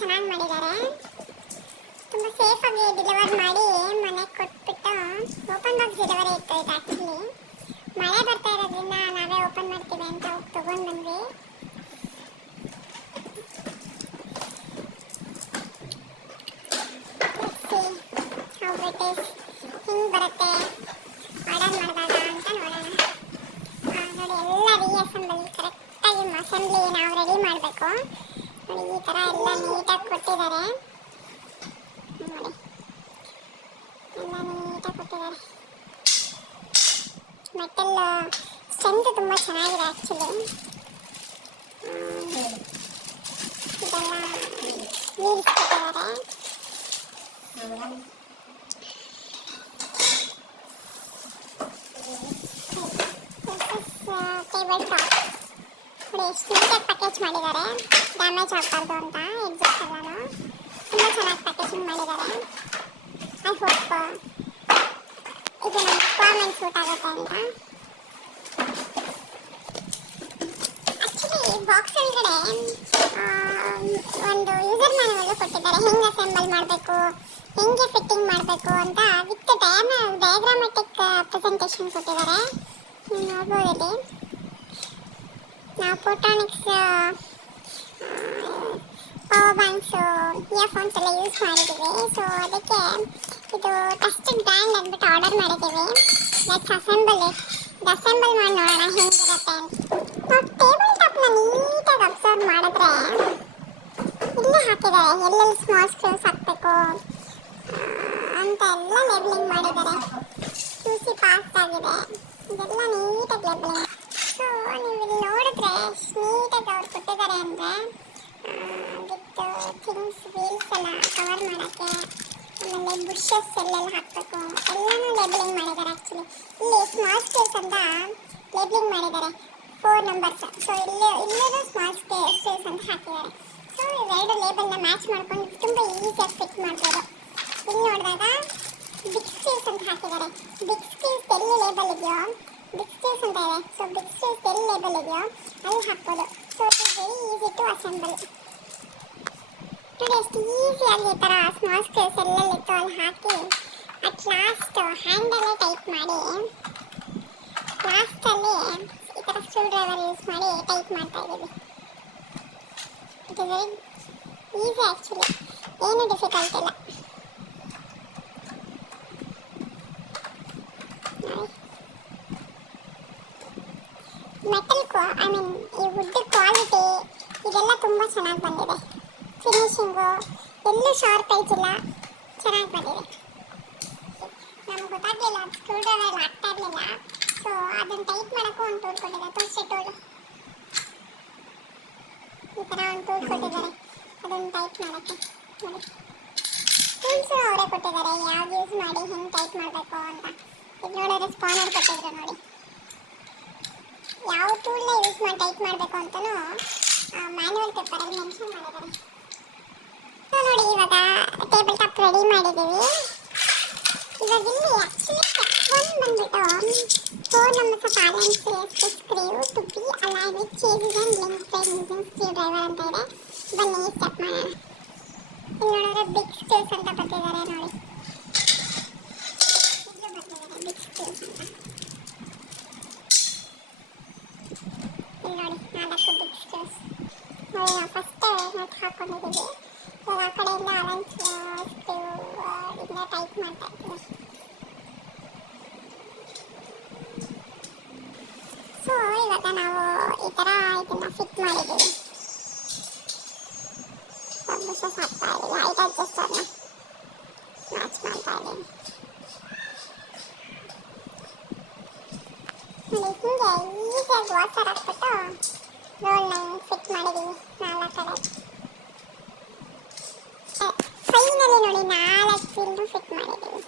ಚೆನ್ನಾಗಿ ಮಾಡಿದ್ದಾರೆ. ತುಂಬ ಸೇಫಾಗಿ ಡೆಲಿವರ್ ಮಾಡಿ ಮನೆಗೆ ಕೊಟ್ಬಿಟ್ಟು ಓಪನ್ ಬಾಕ್ಸ್ ಡೆಲಿವರಿ ಇತ್ತು ಇದು. ಆ್ಯಕ್ಚುಲಿ ಮಳೆ ಬರ್ತಾ ಇರೋದ್ರಿಂದ ನಾವೇ ಓಪನ್ ಮಾಡ್ತೀವಿ ಅಂತ ಹೋಗಿ ತೊಗೊಂಡು ಬಂದ್ವಿ. ಹಿಂಗೆ ಬರುತ್ತೆ ಆರ್ಡರ್ ಮಾಡಿದಾಗ ಅಂತ ನೋಡೋಣ. ನೋಡಿ ಎಲ್ಲ ರೀಅಸೆಂಬಲ್ ಕರೆಕ್ಟಾಗಿ ಅಸೆಂಬ್ಲಿ ನಾವು ರೆಡಿ ಮಾಡಬೇಕು. ನೋಡಿ ಈ ಥರ ಎಲ್ಲ ನೀಟಾಗಿ ಕೊಟ್ಟಿದ್ದಾರೆ. ನೋಡಿ ಎಲ್ಲ ನೀಟಾಗಿ ಕೊಟ್ಟಿದ್ದಾರೆ. ಮೆಟಲ್ ಸ್ಟ್ರೆಂತ್ ತುಂಬ ಚೆನ್ನಾಗಿದೆ ಆ್ಯಕ್ಚುಲಿ. ಇದೆಲ್ಲ ವೀಲ್ಸ್ ಕೊಟ್ಟಿದ್ದಾರೆ. ಟೇಬಲ್ ಟಾಪ್ ನೋಡಿ ಎಷ್ಟು ನೀಟಾಗಿ ಪ್ಯಾಕೇಜ್ ಮಾಡಿದ್ದಾರೆ, ಡ್ಯಾಮೇಜ್ ಆಗಬಾರ್ದು ಅಂತ. ಎಕ್ಸಾಕ್ಟ್ ಎಲ್ಲನೂ ತುಂಬ ಚೆನ್ನಾಗಿ ಪ್ಯಾಕೇಜಿಂಗ್ ಮಾಡಿದ್ದಾರೆ. ಐ ಹೋಪ್ ಇದು ನಮ್ಮ ರಿಕ್ವೈರ್ಮೆಂಟ್ ಸೂಟ್ ಆಗುತ್ತೆ ಅಂತ. ಆ್ಯಕ್ಚುಲಿ ಬಾಕ್ಸ್ ಒಳಗಡೆ ಒಂದು ಯೂಸರ್ ಮ್ಯಾನ್ಯುವಲ್ ಕೊಟ್ಟಿದ್ದಾರೆ, ಹೆಂಗೆ ಅಸೆಂಬಲ್ ಮಾಡಬೇಕು, ಹೆಂಗೆ ಫಿಟ್ಟಿಂಗ್ ಮಾಡಬೇಕು ಅಂತ ವಿತ್ ಡಯಾಗ್ರಾಮೆಟಿಕ್ ಪ್ರೆಸೆಂಟೇಷನ್ ಕೊಟ್ಟಿದ್ದಾರೆ. ನೀವು ನೋಡ್ಬೋದು ಇಲ್ಲಿ. ನಾವು ಫೋಟಾನಿಕ್ಸ್ ಪವರ್ ಬ್ಯಾಂಕ್ಸು ಇಯರ್ಫೋನ್ಸ್ ಎಲ್ಲ ಯೂಸ್ ಮಾಡಿದ್ದೀವಿ. ಸೊ ಅದಕ್ಕೆ ಇದು ಟೆಸ್ಟೆಡ್ ಬ್ರ್ಯಾಂಡ್ ಅಂದ್ಬಿಟ್ಟು ಆರ್ಡರ್ ಮಾಡಿದ್ದೀವಿ. ಲೆಟ್ಸ್ ಅಸೆಂಬಲ್ ಮಾಡಿ ನೋಡೋಣ ಹೆಂಗಿರುತ್ತೆ ಅಂತ. ನಾವು ಟೇಬಲ್ ಟಾಪ್ನ ನೀಟಾಗಿ ಅಬ್ಸರ್ವ್ ಮಾಡಿದ್ರೆ ಇಲ್ಲೇ ಹಾಕಿದ್ದಾರೆ ಎಲ್ಲೆಲ್ಲಿ ಸ್ಮಾಲ್ ಸ್ಕ್ರೂಸ್ ಹಾಕಬೇಕು ಅಂತ ಎಲ್ಲ ಲೇಬಲಿಂಗ್ ಮಾಡಿದ್ದಾರೆ. QC ಪಾಸ್ ಆಗಿದೆ, ಇದೆಲ್ಲ ನೀಟಾಗಿ ಲೇಬಲಿಂಗ್. ಸೊ ನೀವು ಇಲ್ಲಿ ನೋಡಿದ್ರೆ ನೀಟಾಗಿ ಅವ್ರು ಕೊಟ್ಟಿದ್ದಾರೆ ಅಂದರೆ ವಿತ್ ಥಿಂಗ್ಸ್ ವೀಲ್ಸ್ ಎಲ್ಲ ಕವರ್ ಮಾಡೋಕ್ಕೆ, ಆಮೇಲೆ ಬುಷಸ್ ಎಲ್ಲೆಲ್ಲ ಹಾಕಬೇಕು ಎಲ್ಲನೂ ಲೇಬಲಿಂಗ್ ಮಾಡಿದ್ದಾರೆ. ಆ್ಯಕ್ಚುಲಿ ಇಲ್ಲಿ ಸ್ಮಾಲ್ ಸ್ಕೇಲ್ಸ್ ಅಂತ ಲೇಬಲಿಂಗ್ ಮಾಡಿದ್ದಾರೆ 4 ನಂಬರ್ಸ್. ಸೊ ಇಲ್ಲೂ ಸ್ಮಾಲ್ ಸ್ಕೇಲ್ಸ್ ಅಂತ ಹಾಕಿದ್ದಾರೆ. ಸೊ ಇವೆರಡು ಲೇಬಲ್ನ ಮ್ಯಾಚ್ ಮಾಡ್ಕೊಂಡು ತುಂಬ ಈಸಿಯಾಗಿ ಫಿಟ್ ಮಾಡ್ಬೋದು. ಇಲ್ಲಿ ನೋಡಿದಾಗ ಬಿಗ್ ಸ್ಕೇಲ್ಸ್ ಅಂತ ಹಾಕಿದ್ದಾರೆ. ಬಿಗ್ ಸ್ಕೇಲ್ಸ್ ಎಲ್ಲಿ ಲೇಬಲ್ ಇದೆಯೋ ಬಿಗ್ ಸ್ಕೇಲ್ಸ್ ಅಂತ ಇದೆ. ಸೊ ಬಿಗ್ ಸ್ಕೇಲ್ಸ್ ಎಲ್ಲಿ ಲೇಬಲ್ ಇದೆಯೋ ಅಲ್ಲಿ ಹಾಕ್ಬೋದು. So it is very easy to assemble. ನೋಡಿ ಎಷ್ಟು ಈಸಿಯಾಗಿ ಈ ಥರ ಸ್ಮಾಲ್ ಸ್ಕೇಲ್ಸ್ ಎಲ್ಲೆಲ್ಲಿತ್ತು ಅಲ್ಲಿ ಹಾಕಿ ಅಟ್ ಲಾಸ್ಟ್ ಹ್ಯಾಂಡಲ್ಲೇ ಟೈಪ್ ಮಾಡಿ ಲಾಸ್ಟಲ್ಲಿ ಈ ಥರ ಸ್ಕ್ರೂ ಡ್ರೈವರ್ ಯೂಸ್ ಮಾಡಿ ಟೈಪ್ ಮಾಡ್ತಾ ಇದ್ದೀವಿ. It is very easy actually, ಏನು ಡಿಫಿಕಲ್ಟ್ ಇಲ್ಲ. ಮೆಟಲ್ ಈ ವುಡ್ ಕ್ವಾಲಿಟಿ ಇದೆಲ್ಲ ತುಂಬ ಚೆನ್ನಾಗಿ ಬಂದಿದೆ. ಫಿನಿಶಿಂಗು ಎಲ್ಲೂ ಶಾರ್ಪ್ ಏಜ್ ಇಲ್ಲ, ಚೆನ್ನಾಗಿ ಬಂದಿದೆ. ನಮ್ಗೆ ಗೊತ್ತಾಗಲಿಲ್ಲ ಅದು ಸ್ಕ್ರೂ ಡ್ರೈವರ್ ಆಗ್ತಾ ಇರಲಿಲ್ಲ. ಸೊ ಅದನ್ನು ಟೈಟ್ ಮಾಡೋಕ್ಕೂ ಒಂದು ಟೂಲ್ ಕೊಟ್ಟಿದ್ದಾರೆ, ತೋರಿಸಿ ಟೂಲು. ಈ ಥರ ಒಂದು ಟೂಲ್ ಕೊಟ್ಟಿದ್ದಾರೆ ಅದನ್ನು ಟೈಟ್ ಮಾಡೋಕ್ಕೆ. ನೋಡಿ ಟೂಲ್ಸು ಅವರೇ ಕೊಟ್ಟಿದ್ದಾರೆ, ಯಾವ್ದು ಯೂಸ್ ಮಾಡಿ ಹೆಂಗೆ ಟೈಟ್ ಮಾಡಬೇಕು ಅಂತ. ಇದು ನೋಡಿದ್ರೆ ಸ್ಪಾನರ್ ಕೊಟ್ಟಿದ್ರು ನೋಡಿ, ಯಾವ ಟೂಲ್ನ ಯೂಸ್ ಮಾಡಿ ಟೈಪ್ ಮಾಡಬೇಕು ಅಂತಲೂ ಮ್ಯಾನ್ಯುವಲ್ ಪೇಪರಲ್ಲಿ ಮೆನ್ಷನ್ ಮಾಡಿದ್ದಾರೆ. ಸೊ ನೋಡಿ ಇವಾಗ ಟೇಬಲ್ ಟಾಪ್ ರೆಡಿ ಮಾಡಿದ್ದೀವಿ. ಇವಾಗ ಇಲ್ಲಿ ಆ್ಯಕ್ಚುಲಿ ಸೆಕ್ಷನ್ ಬಂದ್ಬಿಟ್ಟು 4 numbers of Allen screw to be aligned with chases and links by using screwdriver ಅಂತ ಇದೆ. ಬನ್ನಿ ಸ್ಟೆಪ್ ಮಾಡೋಣ. ಇಲ್ಲಿ ನೋಡಿದ್ರೆ ಬಿಗ್ ಸ್ಕ್ರೂಸ್ ಅಂತ ಬರ್ತಿದ್ದಾರೆ ನೋಡಿ, ಇದು ಬರ್ತಿದ್ದಾರೆ ಬಿಗ್ ಸ್ಕ್ರೂಸ್ ಅಂತ. ನೋಡಿ 4 ಬಿಗ್ ಸ್ಕ್ರೂಸ್. ನೋಡಿ ನಾವು ಫಸ್ಟ್ ನಟ್ ಹಾಕೊಂಡಿದ್ದೀವಿ. ಇವಾಗ ಆ ಕಡೆಯಿಂದ ಅಲೈನ್ ಸ್ಕ್ರೂ ಇಂದ ಟೈಟ್ ಮಾಡ್ತಾ ಇದ್ದೀವಿ. ಸೊ ಇವಾಗ ನಾವು ಈ ಥರ ಇದನ್ನು ಫಿಟ್ ಮಾಡಿದ್ದೀವಿ. ಬುಷಸ್ ಹಾಕ್ತಾ ಇದ್ದೀವಿ, ಹೈಟ್ ಅಡ್ಜಸ್ಟರ್ನ ಮ್ಯಾಚ್ ಮಾಡ್ತಾ ಇದ್ದೀವಿ. ನೋಡಿ ಹೀಗೆ ಈಸಿಯಾಗಿ ವಾಷರ್ ಹಾಕ್ಬಿಟ್ಟು ರೋಲ್ನ ಫಿಟ್ ಮಾಡಿದ್ದೀವಿ 4 ಕಡೆ. ಫೈನಲಿ ನೋಡಿ 4 ವೀಲ್ನು ಫಿಟ್ ಮಾಡಿದ್ದೀವಿ.